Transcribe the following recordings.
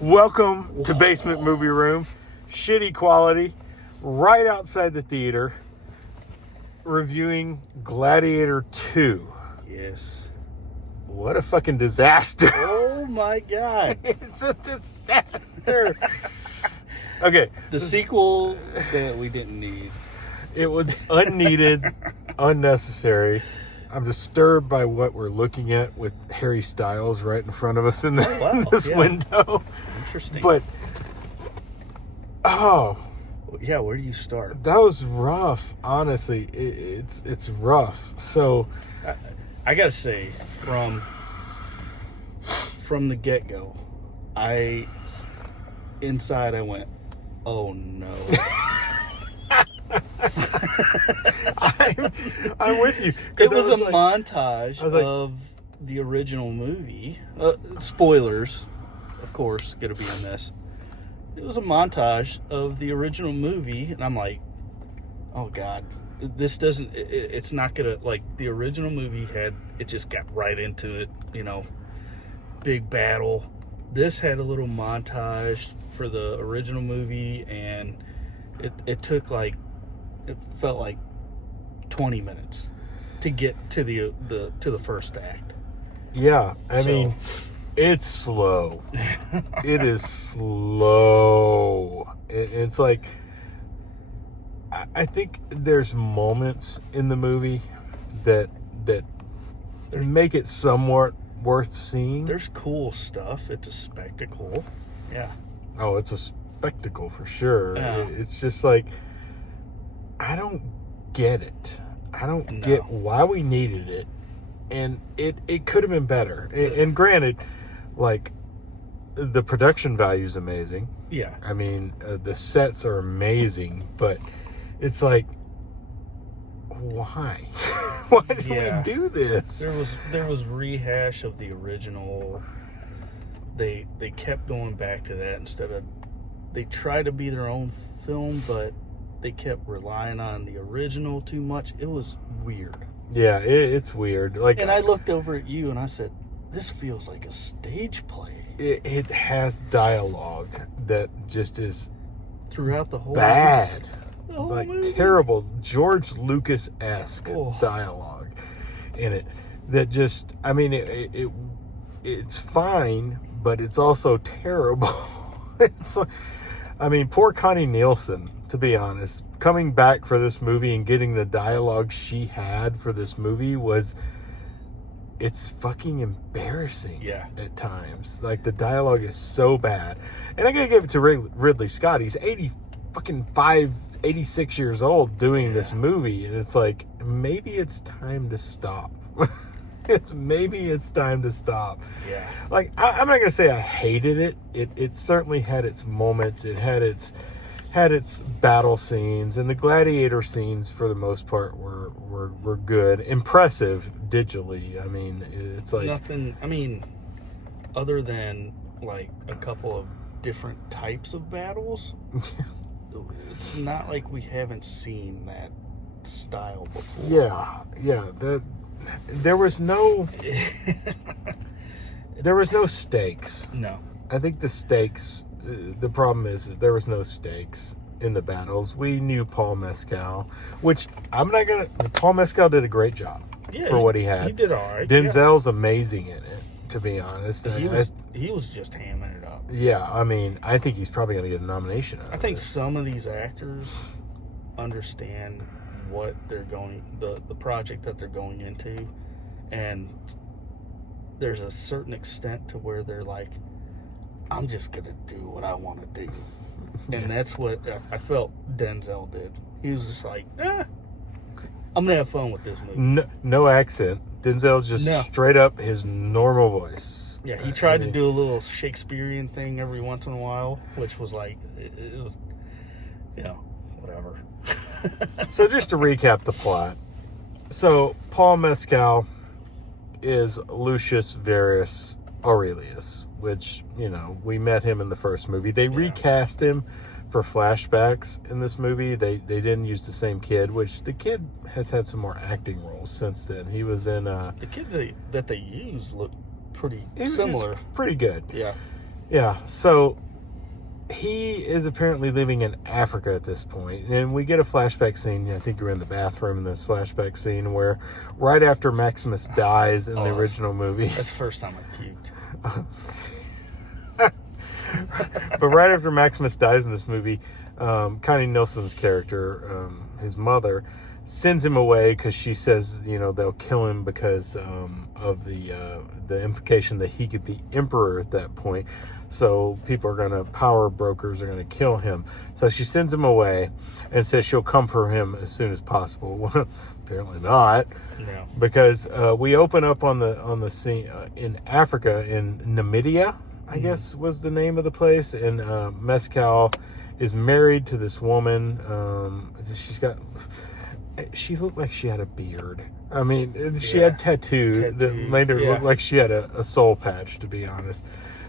Welcome to Basement Movie Room. Shitty quality, right outside the theater, reviewing Gladiator II. Yes. What a fucking disaster. Oh my God. It's a disaster. Okay. The sequel that we didn't need. It was unneeded, unnecessary. I'm disturbed by what we're looking at with Harry Styles right in front of us in this window. Interesting. But, yeah, where do you start? that was rough. Honestly, it's rough. So, I gotta say, from the get-go, I went, oh no. I'm with you. It was a montage of the original movie. Spoilers, of course, gonna be in this. It was a montage of the original movie, and I'm like, oh God, this doesn't. It's not gonna, like, the original movie had. It just got right into it, big battle. This had a little montage for the original movie, and it took it felt like 20 minutes to get to the first act. Yeah, I mean, it's slow. It is slow. It's like, I think there's moments in the movie that make it somewhat worth seeing. There's cool stuff. It's a spectacle. Yeah. Oh, it's a spectacle for sure. Yeah. It's just like, I don't get it. I don't get why we needed it. And it could have been better. And granted, the production value is amazing. Yeah. I mean, the sets are amazing, but it's like, why? Why did we do this? There was rehash of the original. They kept going back to that instead of, they tried to be their own film, but they kept relying on the original too much. It was weird. Yeah, it's weird. And I looked over at you and I said, this feels like a stage play. It has dialogue that just is throughout the whole bad. movie. Terrible George Lucas-esque dialogue in it. That just, I mean, it's fine, but it's also terrible. It's like, I mean, poor Connie Nielsen, to be honest, coming back for this movie and getting the dialogue she had for this movie it's fucking embarrassing at times. Like, the dialogue is so bad. And I gotta give it to Ridley Scott. He's 86 years old doing this movie, and it's like, maybe it's time to stop. Maybe it's time to stop. Yeah. Like, I'm not gonna say I hated it. It certainly had its moments. It had its battle scenes, and the gladiator scenes for the most part were good, impressive digitally. I mean, it's like nothing. I mean, other than like a couple of different types of battles. It's not like we haven't seen that style before. Yeah. There was no stakes. No. I think the stakes. The problem is there was no stakes in the battles. We knew Paul Mescal, which Paul Mescal did a great job for what he had. He did all right. Denzel's amazing in it, to be honest. He was just hamming it up. Yeah, I mean, I think he's probably going to get a nomination out of I think this. some of these actors understand what they're going, the project that they're going into, and there's a certain extent to where they're like, I'm just going to do what I want to do. And that's what I felt Denzel did. He was just like, I'm going to have fun with this movie. No accent. Denzel's just straight up his normal voice. Yeah, he tried to do a little Shakespearean thing every once in a while, which was like, it was, whatever. So just to recap the plot. So Paul Mescal is Lucius Verus Aurelius, which, we met him in the first movie. They recast him for flashbacks in this movie. They didn't use the same kid, which the kid has had some more acting roles since then. He was in... the kid that they used looked pretty similar. Pretty good. Yeah. Yeah, so he is apparently living in Africa at this point, and we get a flashback scene. I think you're in the bathroom in this flashback scene where right after Maximus dies in the original movie. That's the first time I puked. But right after Maximus dies in this movie, Connie Nielsen's character, his mother, sends him away because she says, they'll kill him because of the implication that he could be emperor at that point. So power brokers are going to kill him. So she sends him away and says she'll come for him as soon as possible. Well, apparently not. No. Because we open up on the scene in Africa, in Namibia, I guess was the name of the place. And Mescal is married to this woman. She looked like she had a beard. I mean, she had tattoo that made her look like she had a soul patch, to be honest.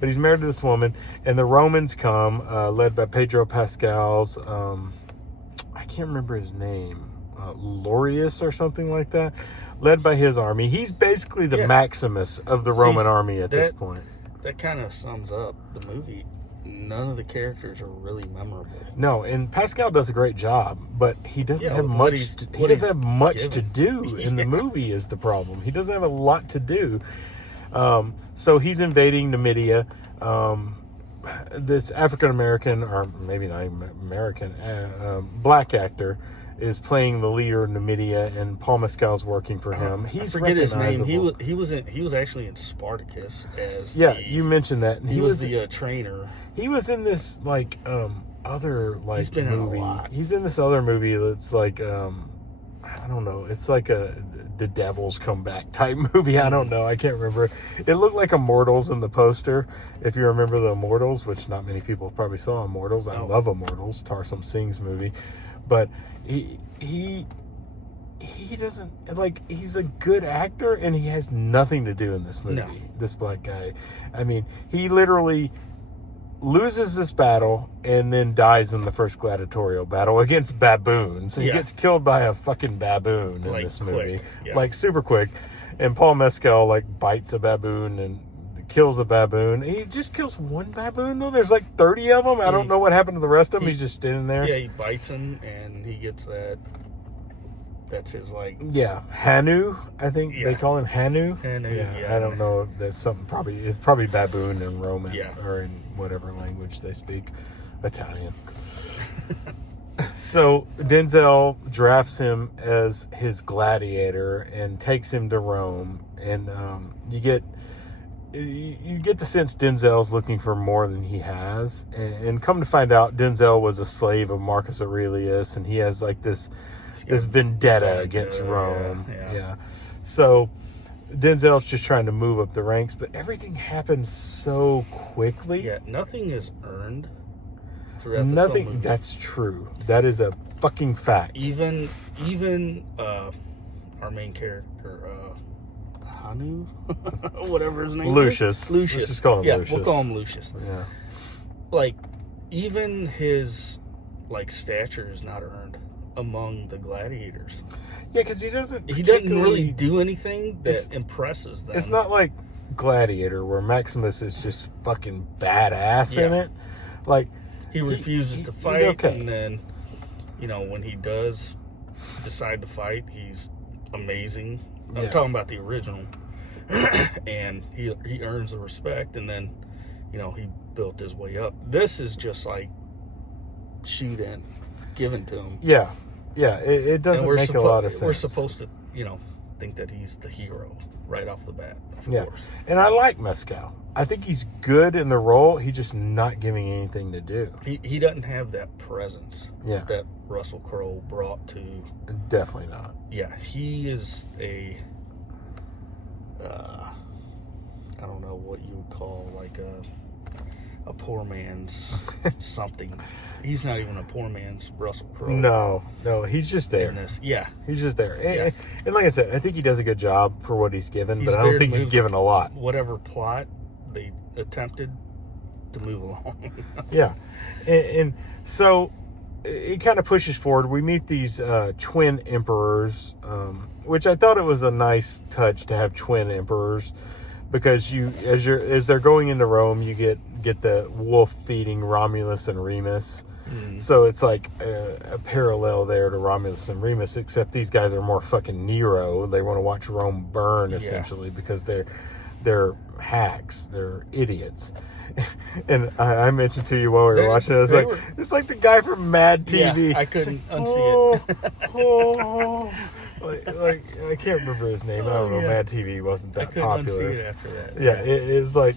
But he's married to this woman, and the Romans come, led by Pedro Pascal's, I can't remember his name, Lorius or something like that, led by his army. He's basically the Maximus of the Roman army at this point. That kind of sums up the movie. None of the characters are really memorable. No, and Pascal does a great job, but he doesn't have much. He doesn't have much to do in the movie. Is the problem? He doesn't have a lot to do. So he's invading Namibia. This African American, or maybe not even American, black actor is playing the leader of Namibia, and Paul Mescal's working for him. He's I forget his name. He was actually in Spartacus as you mentioned that. He was the trainer. He was in this other He's been movie. In a lot. He's in this other movie that's I don't know. It's like the Devil's Comeback type movie. I don't know. I can't remember. It looked like Immortals in the poster. If you remember the Immortals, which not many people probably saw Immortals. I love Immortals, Tarsum Singh's movie. But he doesn't, he's a good actor, and he has nothing to do in this movie. No. This black guy. I mean, he literally loses this battle and then dies in the first gladiatorial battle against baboons. He gets killed by a fucking baboon in this movie. Super quick. And Paul Mescal bites a baboon and kills a baboon. He just kills one baboon though. There's 30 of them. I don't know what happened to the rest of them. He's just standing there. Yeah, he bites him and he gets that. That's his Hanu, I think they call him Hanu. Hanu, yeah. I don't know. That's something it's probably baboon in Roman or in whatever language they speak, Italian. So Denzel drafts him as his gladiator and takes him to Rome, and you get the sense Denzel's looking for more than he has, and come to find out, Denzel was a slave of Marcus Aurelius, and he has this vendetta against Rome. Yeah. So Denzel's just trying to move up the ranks, but everything happens so quickly. Yeah, nothing is earned throughout nothing. This whole movie. That's true. That is a fucking fact. Even our main character, Hanu, whatever his name Lucius. is. Lucius. Let's just call him Lucius. We'll call him Lucius. Yeah. Even his stature is not earned among the gladiators. Yeah, because he doesn't really do anything that impresses them. It's not like Gladiator, where Maximus is just fucking badass in it. He refuses to fight, and then, when he does decide to fight, he's amazing. I'm talking about the original. And he earns the respect, and then, he built his way up. This is just shoot in, given to him. Yeah. Yeah, it doesn't make a lot of sense. We're supposed to, think that he's the hero right off the bat, of course. And I like Mescal. I think he's good in the role. He's just not giving anything to do. He doesn't have that presence that Russell Crowe brought to... Definitely not. Yeah, he is I don't know what you would call, a poor man's something. He's not even a poor man's Russell Crowe. No, he's just there. He's just there. And like I said, I think he does a good job for what he's given, but I don't think he's given a lot. Whatever plot they attempted to move along. Yeah. And so it kind of pushes forward. We meet these twin emperors, which I thought it was a nice touch to have twin emperors. Because as they're going into Rome, you get get the wolf feeding Romulus and Remus. So it's like a parallel there to Romulus and Remus, except these guys are more fucking Nero. They want to watch Rome burn, essentially, because they're hacks. They're idiots. And I mentioned to you while we were watching it, it's like the guy from Mad TV. Yeah, I couldn't unsee it. like I can't remember his name. I don't know. Mad TV wasn't that popular. Unsee it after that. Yeah, it's like,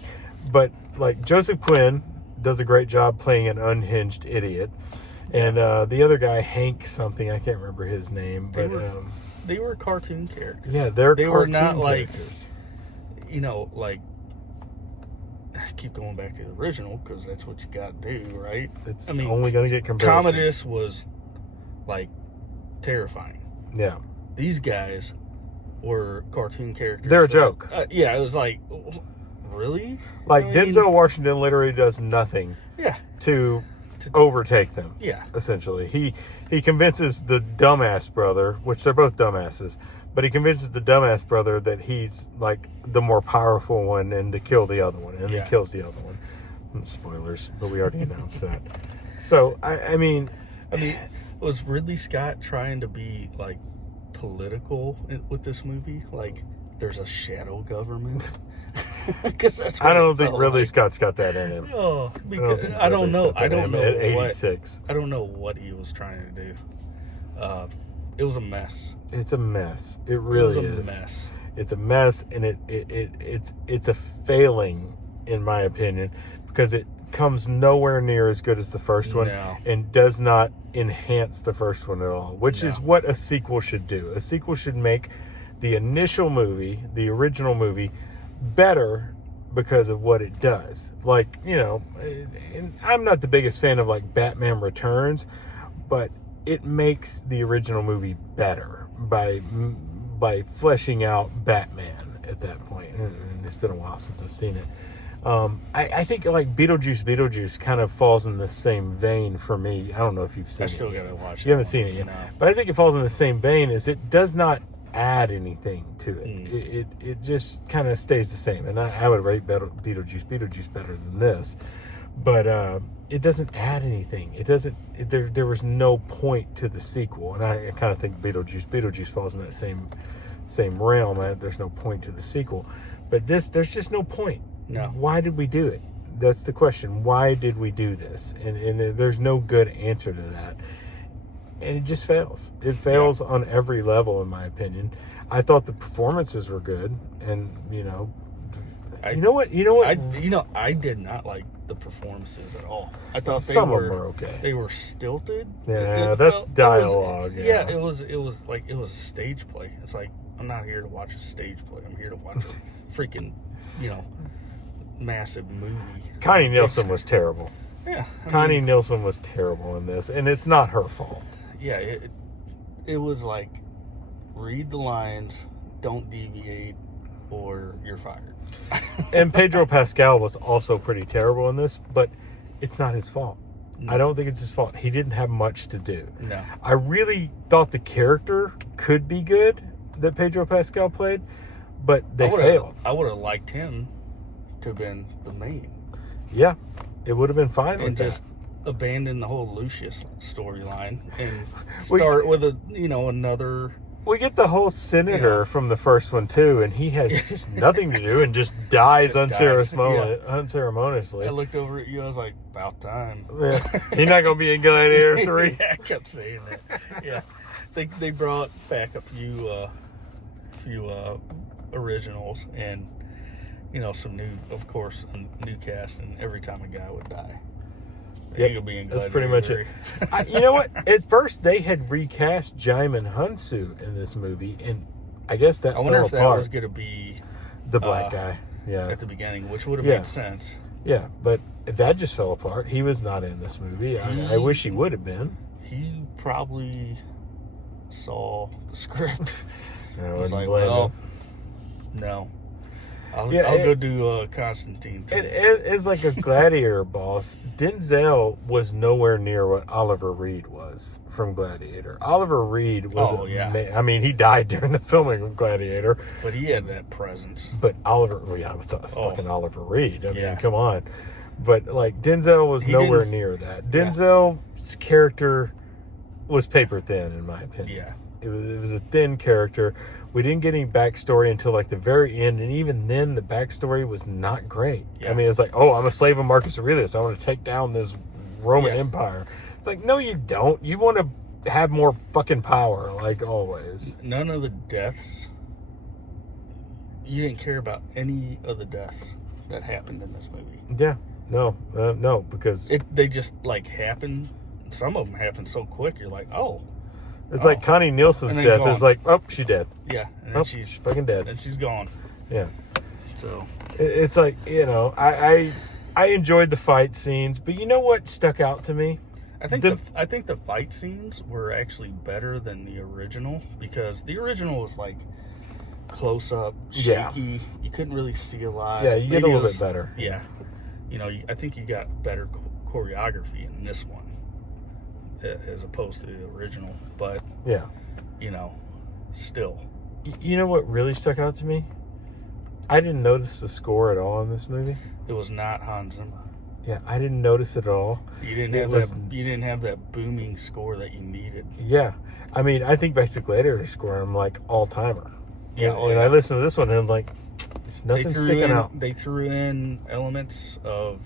but like Joseph Quinn does a great job playing an unhinged idiot, and the other guy, Hank something, I can't remember his name, but they were cartoon characters. Yeah, they were not characters. Like I keep going back to the original because that's what you got to do, right? It's only going to get comparisons. Commodus was like terrifying. Yeah, these guys were cartoon characters. They're a joke. It was like, really? Like Denzel Washington literally does nothing. To overtake them. Yeah. Essentially, he convinces the dumbass brother, which they're both dumbasses, but he convinces the dumbass brother that he's like the more powerful one and to kill the other one, and he kills the other one. Spoilers, but we already announced that. So I mean, was Ridley Scott trying to be like political with this movie? Like, there's a shadow government. Because I don't think Ridley Scott's got that in him. Oh, because I don't know. I don't know. At 86. I don't know what he was trying to do. It was a mess. It's a mess. It really is. Mess. It's a mess, and it's a failing, in my opinion, because it comes nowhere near as good as the first one, and does not enhance the first one at all, which is what a sequel should do. A sequel should make the initial movie, the original movie, better because of what it does. Like, and I'm not the biggest fan of like Batman Returns, but it makes the original movie better by fleshing out Batman at that point. And it's been a while since I've seen it. I think like Beetlejuice kind of falls in the same vein for me. I don't know if you've seen it. I still gotta watch it. You haven't seen it yet. No. But I think it falls in the same vein as it does not add anything to it. It just kind of stays the same. And I would rate Beetlejuice better than this. But it doesn't add anything. It doesn't. There was no point to the sequel. And I kind of think Beetlejuice falls in that same realm. There's no point to the sequel. But there's just no point. No. Why did we do it? That's the question. Why did we do this? And there's no good answer to that. And it just fails. It fails on every level, in my opinion. I thought the performances were good, and I did not like the performances at all. I thought some of them were okay. They were stilted. Yeah, that's dialogue. It was like it was a stage play. It's like, I'm not here to watch a stage play. I'm here to watch a freaking, massive movie. Connie Nielsen was terrible. Yeah. Connie Nielsen was terrible in this, and it's not her fault. Yeah, it was like, read the lines, don't deviate, or you're fired. And Pedro Pascal was also pretty terrible in this, but it's not his fault. No. I don't think it's his fault. He didn't have much to do. No. I really thought the character could be good that Pedro Pascal played, but they failed. I would have liked him to have been the main. Yeah, it would have been fine and with just abandon the whole Lucius storyline and start with another. We get the whole senator from the first one too, and he has just nothing to do and just dies unceremoniously. I looked over at you. I was like, about time. Yeah. He's not going to be in Gladiator 3. Yeah, I kept saying that. Yeah, they brought back a few originals and some new, of course, a new cast, and every time a guy would die. That's pretty much it. You know what? At first, they had recast Jaimin Hunsu in this movie, and I guess that fell apart. I wonder if that was going to be the black guy. Yeah, at the beginning, which would have made sense. Yeah, but that just fell apart. He was not in this movie. I wish he would have been. He probably saw the script. I was like, well, no. I'll go do Constantine. As like a gladiator boss, Denzel was nowhere near what Oliver Reed was from Gladiator. Oliver Reed was, he died during the filming of Gladiator. But he had that presence. But fucking Oliver Reed. I mean, come on. But like Denzel was nowhere near that. Denzel's character was paper thin, in my opinion. Yeah. It was a thin character. We didn't get any backstory until like the very end, and even then, the backstory was not great. Yeah. I mean, it's like, oh, I'm a slave of Marcus Aurelius. I want to take down this Roman Empire. It's like, no, you don't. You want to have more fucking power, like always. None of the deaths. You didn't care about any of the deaths that happened in this movie. Yeah. No, because they just like happened. Some of them happened so quick. You're like, oh. It's like Connie Nielsen's death. Gone. It's like, oh, she's dead. Yeah, and then she's fucking dead. And she's gone. Yeah. So it's like, you know, I enjoyed the fight scenes, but you know what stuck out to me? I think the fight scenes were actually better than the original, because the original was like close up, shaky. Yeah. You couldn't really see a lot. Yeah, you get a little bit better. Yeah. You know, I think you got better choreography in this one as opposed to the original. But, yeah, you know, still. You know what really stuck out to me? I didn't notice the score at all in this movie. It was not Hans Zimmer. Yeah, I didn't notice it at all. You didn't have that booming score that you needed. Yeah. I mean, I think back to Gladiator score, I'm like all-timer. Yeah, and I listened to this one and I'm like, there's nothing sticking out. They threw in elements of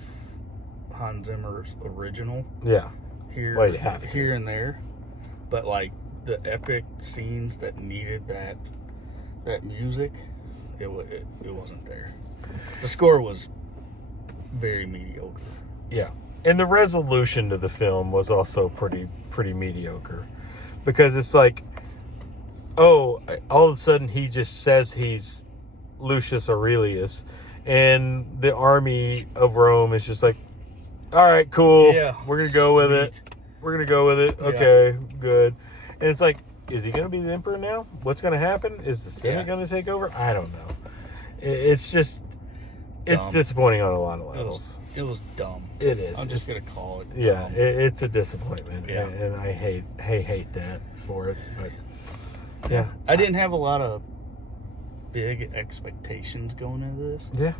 Hans Zimmer's original. Yeah. Here and there. But like the epic scenes that needed that music, it wasn't there. The score was very mediocre. Yeah. And the resolution to the film was also pretty mediocre. Because it's like, oh, all of a sudden he just says he's Lucius Aurelius, and the army of Rome is just like, all right, cool. Yeah, we're going to go with it. We're going to go with it. Okay, good. And it's like, is he going to be the emperor now? What's going to happen? Is the Senate going to take over? I don't know. It's just, it's disappointing on a lot of levels. It was dumb. It is. I'm just going to call it dumb. Yeah, it's a disappointment. Yeah. And I hate that for it. But yeah. I didn't have a lot of big expectations going into this. Yeah.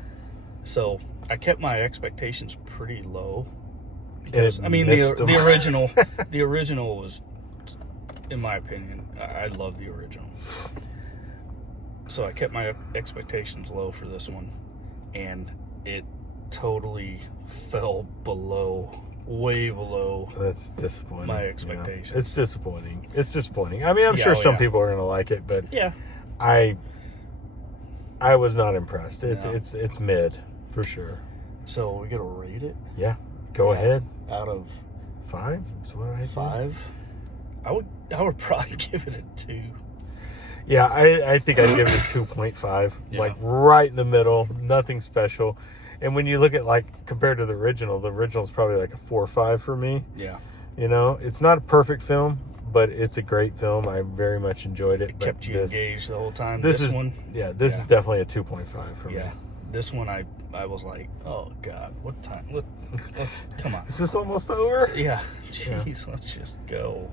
So I kept my expectations pretty low. Because, I mean, the original was, in my opinion, I love the original. So I kept my expectations low for this one, and it totally fell way below. That's disappointing. My expectations. You know? It's disappointing. I mean, I'm sure some people are going to like it, but yeah, I was not impressed. It's mid for sure. So we got to rate it. Yeah, go ahead. Out of 5, that's what I think. 5. I would probably give it a 2. Yeah, I think I'd give it a 2.5. Yeah. Like right in the middle, nothing special. And when you look at like compared to the original is probably like a 4 or 5 for me. Yeah. You know, it's not a perfect film, but it's a great film. I very much enjoyed it. But kept you engaged the whole time. This is definitely a 2.5 for me. Yeah. This one I was like, oh God, what time? Let's come on. Is this almost over? Yeah. Jeez, let's just go.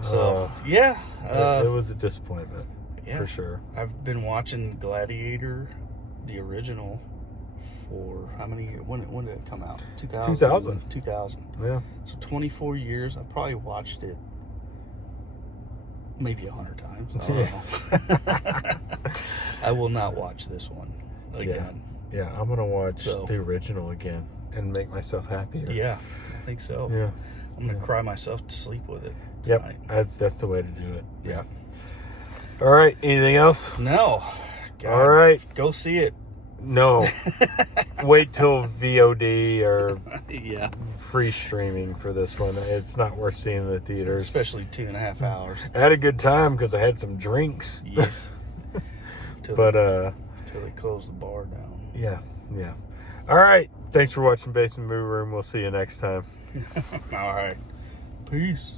So it was a disappointment for sure. I've been watching Gladiator, the original, for how many years? When did it come out? 2000. Yeah. So 24 years. I probably watched it maybe 100 times. I don't know. I will not watch this one again. Yeah, I'm gonna watch the original again and make myself happier. Yeah, I think so. Yeah. I'm gonna cry myself to sleep with it tonight. Yep, that's the way to do it. Yeah. All right. Anything else? No. God, all right. Go see it. No. Wait till VOD or free streaming for this one. It's not worth seeing in the theaters. Especially 2.5 hours. I had a good time because I had some drinks. Yes. Till they close the bar down. Yeah. All right. Thanks for watching Basement Movie Room. We'll see you next time. All right. Peace.